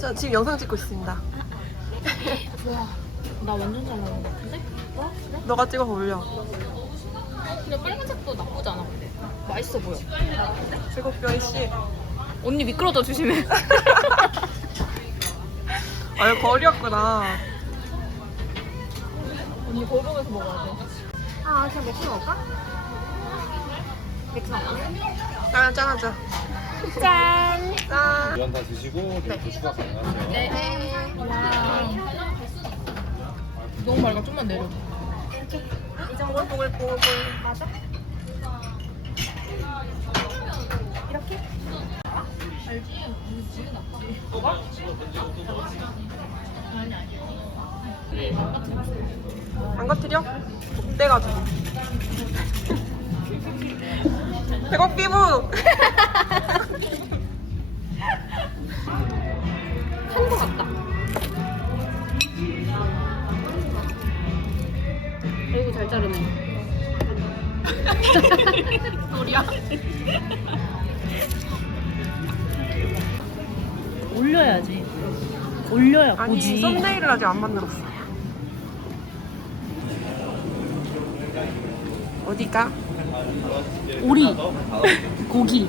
저 지금 영상 찍고 있습니다. 와, 나 완전 잘 나온 것 같은데? 와, 그래? 너가 찍어서 올려. 근데 빨간색도 나쁘지 않아, 근데. 맛있어 보여. 7별이 씨. 언니 미끄러져 조심해. 아, 이거 거리였구나. 언니 거울 보면서 먹어야 돼. 아, 그냥 맥주 먹을까? 맥주 먹을까? 짠, 짠하자. 짠! 짠. 면 다 드시고 또 추가 가능하세요. 네. 와. 너무 맑아, 좀만 내려. 이 정도 보글보글. 맞아? 이렇게? 알지? 우리 지은 아빠. 아니, 아니. 안 거트려? 곱대가지고. 배꼽 피부. 한거 같다. 아이고, 잘 자르네. 소리야? 올려야지. 올려야 아니, 보지. 썸네일을 아직 안 만들었어. 어디가? 오리. 고기.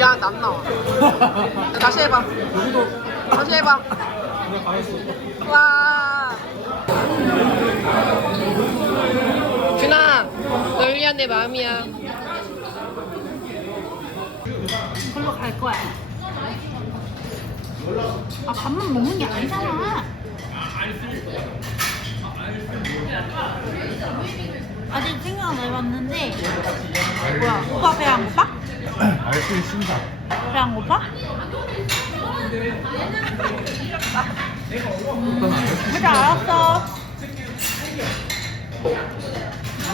야, 안 나와. 다시 해봐. 다시 해봐. 와. 준아, 널 위한 내 마음이야. 걸로 갈 거야. 아, 밥만 먹는 게 아니잖아. 아직 생각 안 해봤는데, 뭐야, 오빠 배 안 고파? 알수 있습니다. 배 안 고파? 그래, 알았어.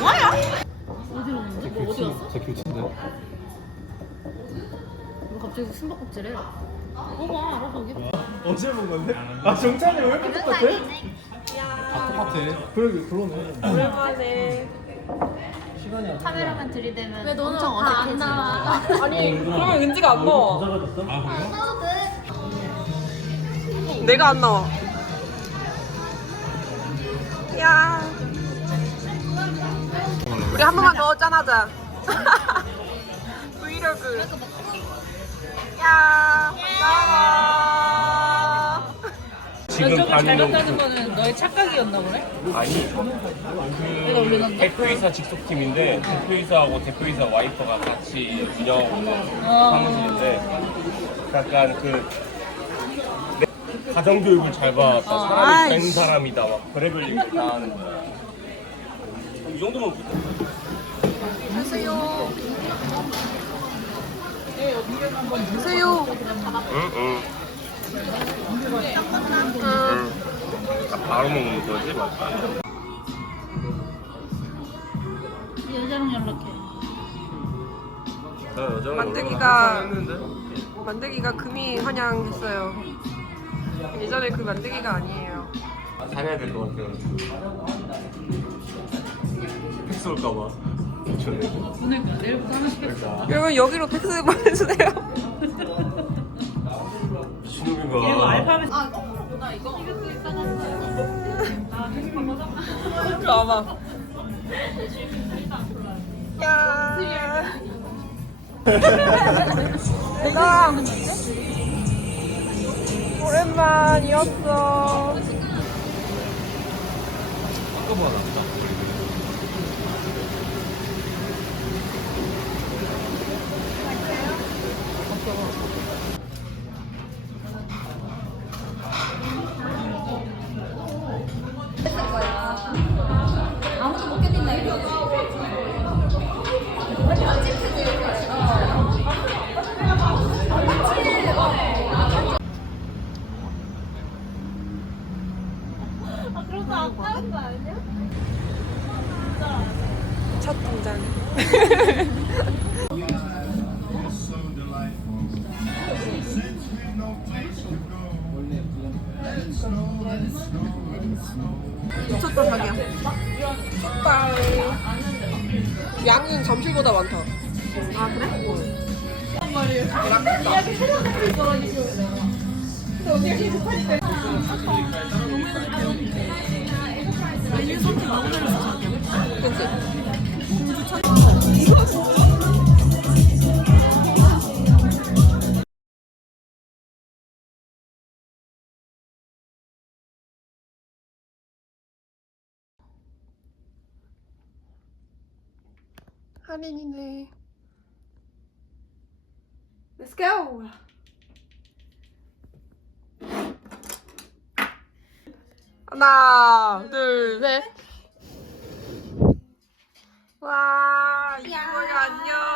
뭐야? 어디로 오는데? 뭐 어디 갔어? 제 교체인데. 왜 갑자기 숨바꼭질해? 봐봐, 알아, 저기. 어제 본 건데? 아 정찬이 왜 이렇게 똑같아? 다 똑같아. 그러네. 오랜만에. 카메라만 들이대면 왜 너는 엄청 다안 어색해지는 나와? 거야. 아니, 그러면 은지가 안 나와. 아 나도 돼. 내가 안 나와. 야. 우리 한 번만 더 짠하자. 브이로그. 야, 반가워. 지금 반응 거는 너의 착각이었나 보네? 아니 내가 올려놨나? 대표이사 직속팀인데 대표이사하고 대표이사 와이퍼가 같이 운영하고 있는 사무실인데 약간 그 가정교육을 잘 받았다 사람이 된 사람이다 막 별의별 얘기 다 하는 거야. 이 정도면 주세요. 주세요. 응. 바로 먹는 거지 맞다. 여자랑 연락해. 만들기가 금이 환영했어요. 예전에 그 만들기가 아니에요. 잘해야 될 것 같아요. 팩스 올까봐. 오늘 내일부터 하나 시켰어. 여러분 여기로 팩스 보내주세요. 신우이가 알파벳. 이리 와봐. 야. 내가 오랜만이었어. 아까보다 낫다. 아무도 못 견딘다 이거. 아, 그래서 아까운 거 아니야? 미쳤다 자기야. 미쳤다. 양은 잠실보다 많다. 아 그래? 메뉴 선택 너무 잘했어 자기야. 그치? 할인이네. Let's go. 하나, 둘, 셋. 와, 이모야 안녕.